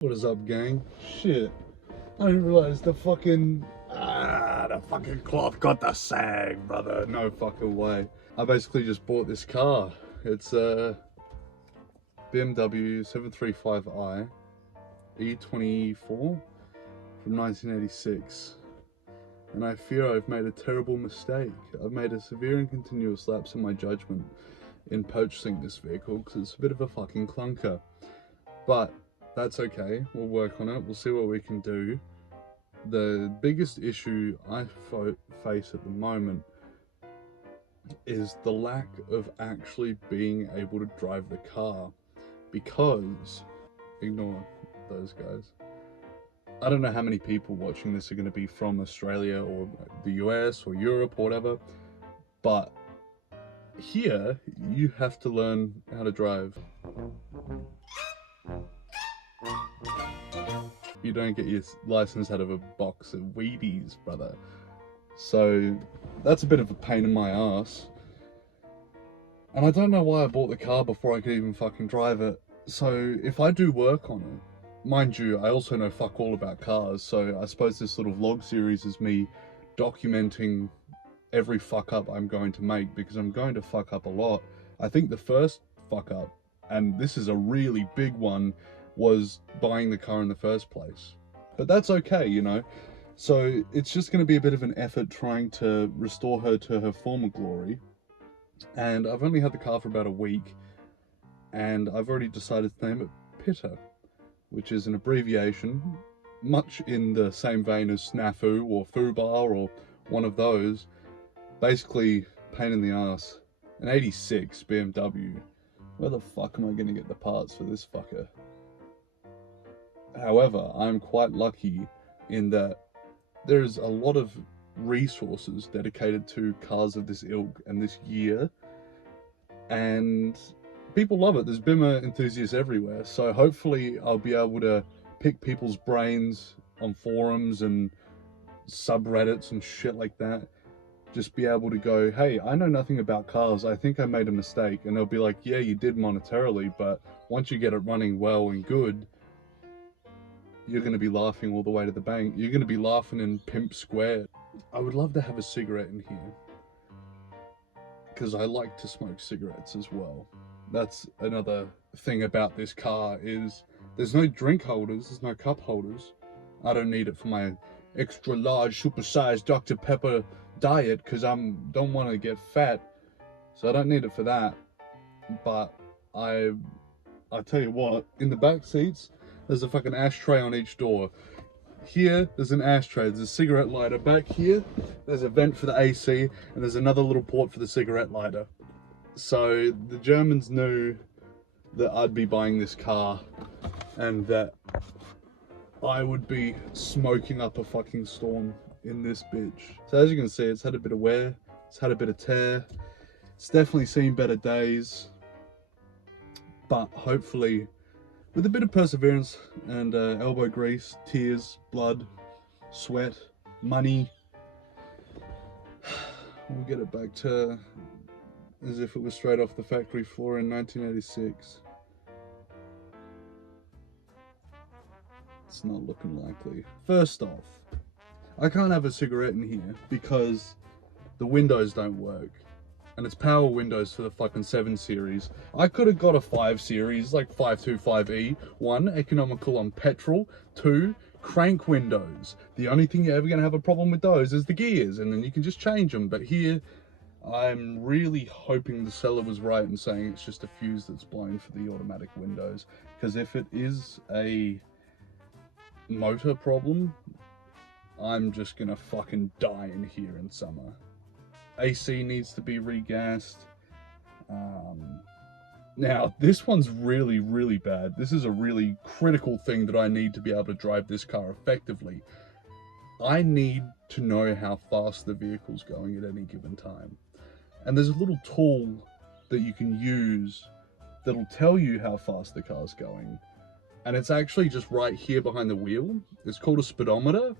What is up, gang? Shit. I didn't realize the fucking cloth got the sag, brother. No fucking way. I basically just bought this car. It's a BMW 735i E24 from 1986. And I fear I've made a terrible mistake. I've made a severe and continuous lapse in my judgment in purchasing this vehicle because it's a bit of a fucking clunker. But that's okay, we'll work on it, we'll see what we can do. The biggest issue I face at the moment is the lack of actually being able to drive the car, because, ignore those guys, I don't know how many people watching this are going to be from Australia or the US or Europe or whatever, but here you have to learn how to drive. You don't get your license out of a box of Wheaties, brother. So that's a bit of a pain in my ass. And I don't know why I bought the car before I could even fucking drive it. So if I do work on it, mind you, I also know fuck all about cars, so I suppose this little vlog series is me documenting every fuck up I'm going to make, because I'm going to fuck up a lot. I think the first fuck up, and this is a really big one, was buying the car in the first place. But that's okay, you know. So it's just going to be a bit of an effort trying to restore her to her former glory. And I've only had the car for about a week, and I've already decided to name it PITA, which is an abbreviation, much in the same vein as snafu or foobar or one of those. Basically, pain in the ass. An 86 BMW. Where the fuck am I going to get the parts for this fucker? However, I'm quite lucky in that there's a lot of resources dedicated to cars of this ilk and this year, and people love it. There's Bimmer enthusiasts everywhere, so hopefully I'll be able to pick people's brains on forums and subreddits and shit like that. Just be able to go, hey, I know nothing about cars, I think I made a mistake, and they'll be like, yeah, you did monetarily, but once you get it running well and good, you're going to be laughing all the way to the bank. You're going to be laughing in pimp square. I would love to have a cigarette in here, because I like to smoke cigarettes as well. That's another thing about this car, is there's no drink holders, there's no cup holders. I don't need it for my extra large supersized Dr. Pepper diet, because I don't want to get fat, so I don't need it for that. But I tell you what, in the back seats, there's a fucking ashtray on each door. Here, there's an ashtray, there's a cigarette lighter. Back here, there's a vent for the AC, and there's another little port for the cigarette lighter. So the Germans knew that I'd be buying this car, and that I would be smoking up a fucking storm in this bitch. So as you can see, it's had a bit of wear, it's had a bit of tear. It's definitely seen better days, but hopefully, with a bit of perseverance and elbow grease, tears, blood, sweat, money, we'll get it back to as if it was straight off the factory floor in 1986. It's not looking likely. First off, I can't have a cigarette in here because the windows don't work. And it's power windows for the fucking 7 Series. I could have got a 5 Series, like 525E. 1, economical on petrol. 2, crank windows. The only thing you're ever going to have a problem with those is the gears, and then you can just change them. But here, I'm really hoping the seller was right in saying it's just a fuse that's blown for the automatic windows. Because if it is a motor problem, I'm just going to fucking die in here in summer. AC needs to be regassed. Now, this one's really, really bad. This is a really critical thing that I need to be able to drive this car effectively. I need to know how fast the vehicle's going at any given time. And there's a little tool that you can use that'll tell you how fast the car's going. And it's actually just right here behind the wheel. It's called a speedometer.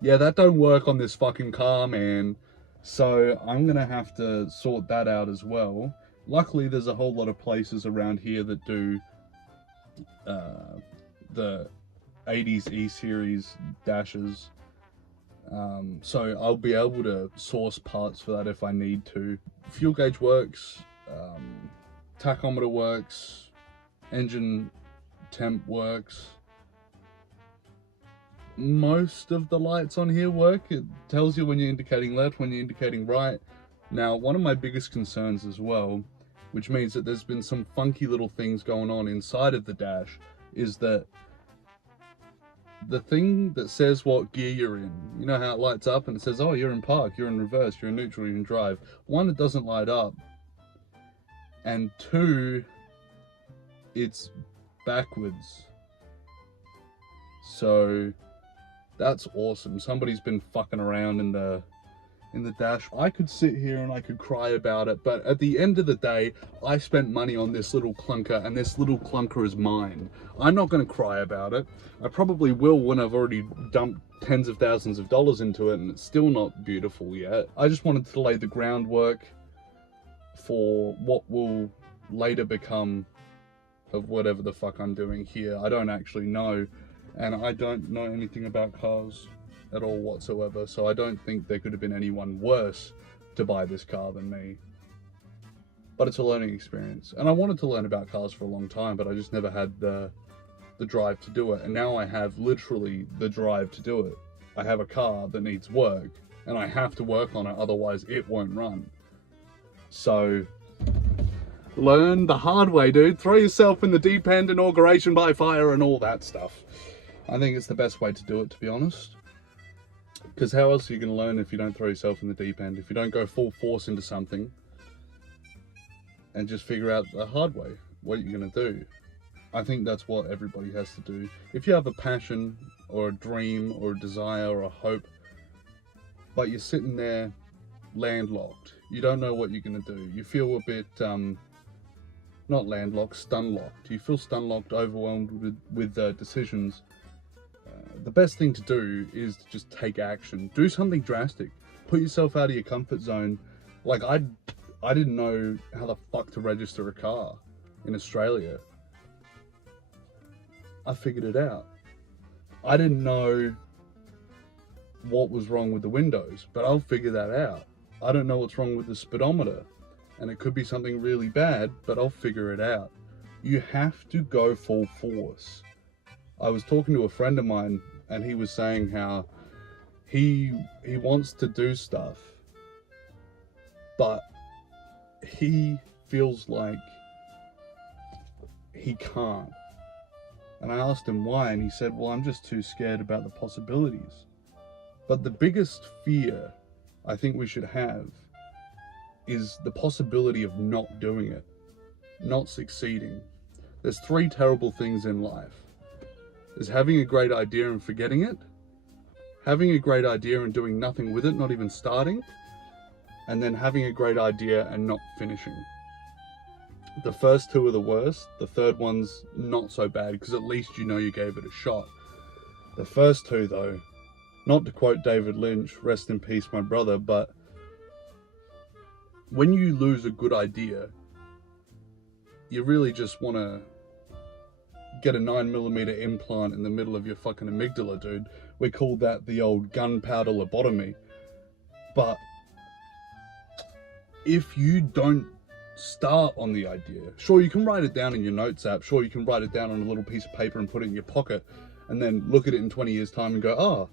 Yeah, that don't work on this fucking car, man. So I'm gonna have to sort that out as well. Luckily, there's a whole lot of places around here that do the 80s E-Series dashes. So I'll be able to source parts for that if I need to. Fuel gauge works, tachometer works, engine temp works. Most of the lights on here work. It tells you when you're indicating left, when you're indicating right. Now, one of my biggest concerns as well, which means that there's been some funky little things going on inside of the dash, is that the thing that says what gear you're in, you know how it lights up and it says, oh, you're in park, you're in reverse, you're in neutral, you're in drive. One, it doesn't light up. And two, it's backwards. So that's awesome. Somebody's been fucking around in the dash. I could sit here and I could cry about it, but at the end of the day, I spent money on this little clunker, and this little clunker is mine. I'm not going to cry about it. I probably will when I've already dumped tens of thousands of dollars into it and it's still not beautiful yet. I just wanted to lay the groundwork for what will later become of whatever the fuck I'm doing here. I don't actually know, and I don't know anything about cars at all whatsoever, so I don't think there could have been anyone worse to buy this car than me. But it's a learning experience, and I wanted to learn about cars for a long time, but I just never had the drive to do it, and now I have literally the drive to do it. I have a car that needs work, and I have to work on it, otherwise it won't run. So learn the hard way, dude. Throw yourself in the deep end, inauguration by fire and all that stuff. I think it's the best way to do it, to be honest. Because how else are you going to learn if you don't throw yourself in the deep end? If you don't go full force into something and just figure out the hard way what you're going to do. I think that's what everybody has to do. If you have a passion or a dream or a desire or a hope, but you're sitting there landlocked, you don't know what you're going to do. You feel a bit, not landlocked, stun-locked. You feel stun-locked, overwhelmed with decisions. The best thing to do is to just take action. Do something drastic. Put yourself out of your comfort zone. Like, I didn't know how the fuck to register a car in Australia. I figured it out. I didn't know what was wrong with the windows, but I'll figure that out. I don't know what's wrong with the speedometer, and it could be something really bad, but I'll figure it out. You have to go full force. I was talking to a friend of mine, and he was saying how he wants to do stuff, but he feels like he can't. And I asked him why, and he said, well, I'm just too scared about the possibilities. But the biggest fear I think we should have is the possibility of not doing it, not succeeding. There's three terrible things in life. There's having a great idea and forgetting it, having a great idea and doing nothing with it, not even starting, and then having a great idea and not finishing. The first two are the worst. The third one's not so bad because at least you know you gave it a shot. The first two, though, not to quote David Lynch, rest in peace my brother, but when you lose a good idea, you really just want to get a 9mm implant in the middle of your fucking amygdala, dude. We call that the old gunpowder lobotomy. But if you don't start on the idea, sure, you can write it down in your notes app, sure, you can write it down on a little piece of paper and put it in your pocket, and then look at it in 20 years time and go, oh,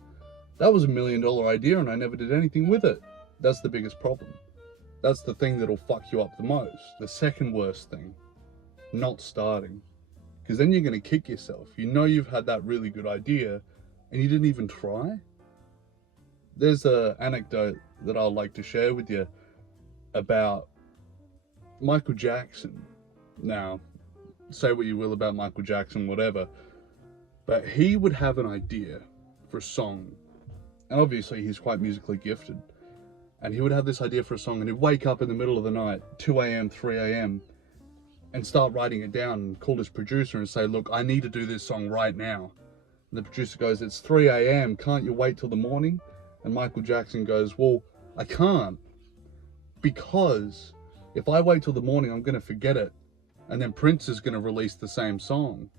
that was $1 million idea and I never did anything with it. That's the biggest problem. That's the thing that'll fuck you up the most. The second worst thing, not starting. Because then you're going to kick yourself. You know you've had that really good idea and you didn't even try. There's an anecdote that I'd like to share with you about Michael Jackson. Now, say what you will about Michael Jackson, whatever, but he would have an idea for a song, and obviously he's quite musically gifted, and he would have this idea for a song and he'd wake up in the middle of the night, 2 a.m, 3 a.m, and start writing it down and call his producer and say, look, I need to do this song right now. And the producer goes, it's 3 a.m, can't you wait till the morning? And Michael Jackson goes, well, I can't, because if I wait till the morning, I'm going to forget it. And then Prince is going to release the same song.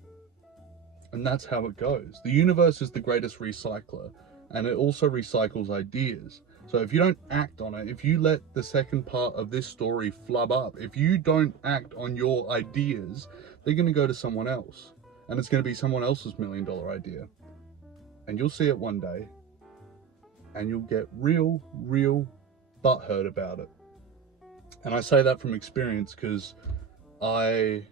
And that's how it goes. The universe is the greatest recycler, and it also recycles ideas. So if you don't act on it, if you let the second part of this story flub up, if you don't act on your ideas, they're going to go to someone else. And it's going to be someone else's $1 million idea. And you'll see it one day. And you'll get real butthurt about it. And I say that from experience because I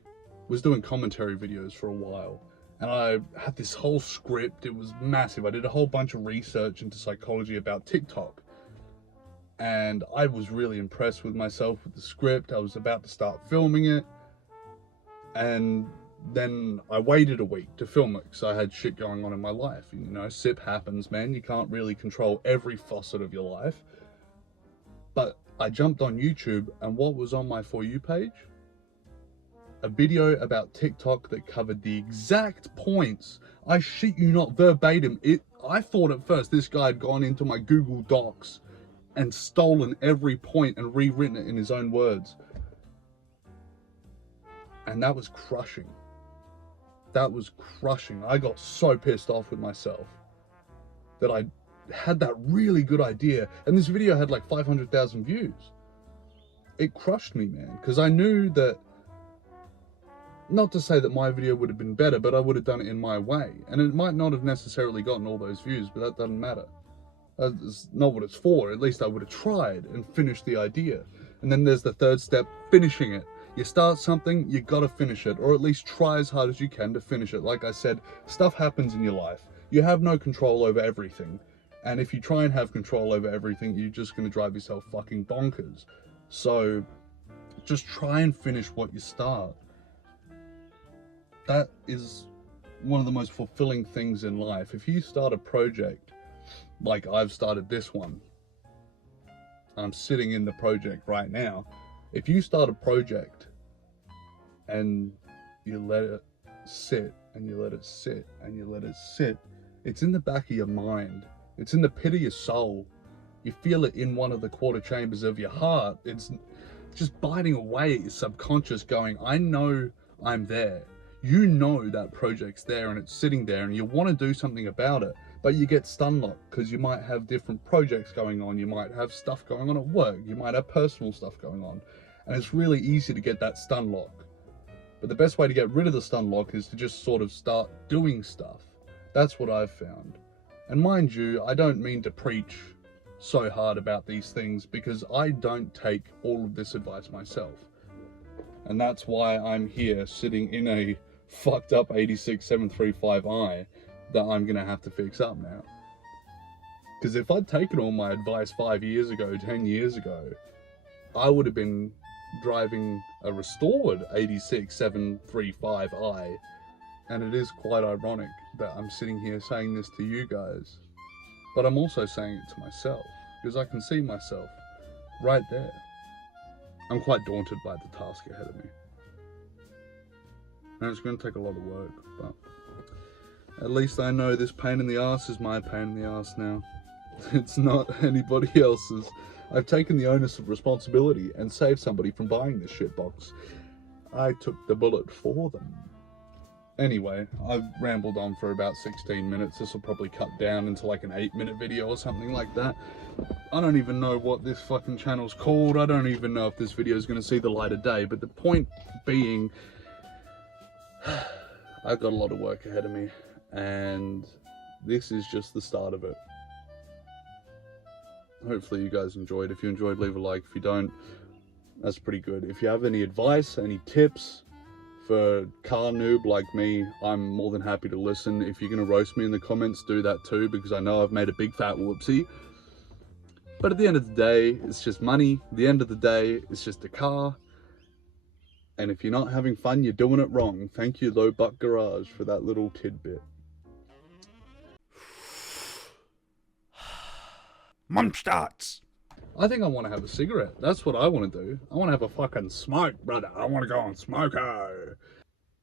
was doing commentary videos for a while. And I had this whole script. It was massive. I did a whole bunch of research into psychology about TikTok. And I was really impressed with myself with the script. I was about to start filming it. And then I waited a week to film it because I had shit going on in my life. You know, SIP happens, man. You can't really control every facet of your life. But I jumped on YouTube, and what was on my For You page? A video about TikTok that covered the exact points. I shit you not, verbatim. I thought at first this guy had gone into my Google Docs and stolen every point and rewritten it in his own words. And that was crushing. That was crushing. I got so pissed off with myself that I had that really good idea. And this video had like 500,000 views. It crushed me, man. Because I knew that, not to say that my video would have been better, but I would have done it in my way. And it might not have necessarily gotten all those views, but that doesn't matter. That's not what it's for. At least I would have tried and finished the idea. And then there's the third step, finishing it. You start something, you gotta finish it, or at least try as hard as you can to finish it. Like I said, stuff happens in your life. You have no control over everything. And if you try and have control over everything, you're just gonna drive yourself fucking bonkers. So just try and finish what you start. That is one of the most fulfilling things in life. If you start a project, like I've started this one, I'm sitting in the project right now. If you start a project and you let it sit and you let it sit and you let it sit, it's in the back of your mind. It's in the pit of your soul. You feel it in one of the quarter chambers of your heart. It's just biting away at your subconscious going, I know I'm there. You know that project's there and it's sitting there and you want to do something about it, but you get stun locked because you might have different projects going on. You might have stuff going on at work. You might have personal stuff going on. And it's really easy to get that stun lock. But the best way to get rid of the stun lock is to just sort of start doing stuff. That's what I've found. And mind you, I don't mean to preach so hard about these things because I don't take all of this advice myself. And that's why I'm here sitting in a fucked up 86735i that I'm gonna have to fix up now. Because if I'd taken all my advice 5 years ago, 10 years ago, I would have been driving a restored 86735i. And it is quite ironic that I'm sitting here saying this to you guys, but I'm also saying it to myself because I can see myself right there. I'm quite daunted by the task ahead of me. And it's going to take a lot of work, but at least I know this pain in the ass is my pain in the ass now. It's not anybody else's. I've taken the onus of responsibility and saved somebody from buying this shit box. I took the bullet for them. Anyway, I've rambled on for about 16 minutes. This will probably cut down into like an 8-minute video or something like that. I don't even know what this fucking channel's called. I don't even know if this video is going to see the light of day. But the point being, I've got a lot of work ahead of me. And this is just the start of it. Hopefully you guys enjoyed. If you enjoyed, leave a like. If you don't, that's pretty good. If you have any advice, any tips for car noob like me, I'm more than happy to listen. If you're going to roast me in the comments, do that too, because I know I've made a big fat whoopsie. But at the end of the day, it's just money. At the end of the day, it's just a car. And if you're not having fun, you're doing it wrong. Thank you, Low Buck Garage, for that little tidbit. Mum starts. I think I want to have a cigarette. That's what I want to do. I want to have a fucking smoke, brother. I want to go on smoko.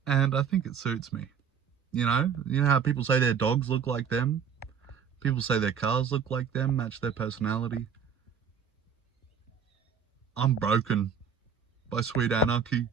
And I think it suits me. You know how people say their dogs look like them? People say their cars look like them, match their personality. I'm broken by Sweet Anarchy.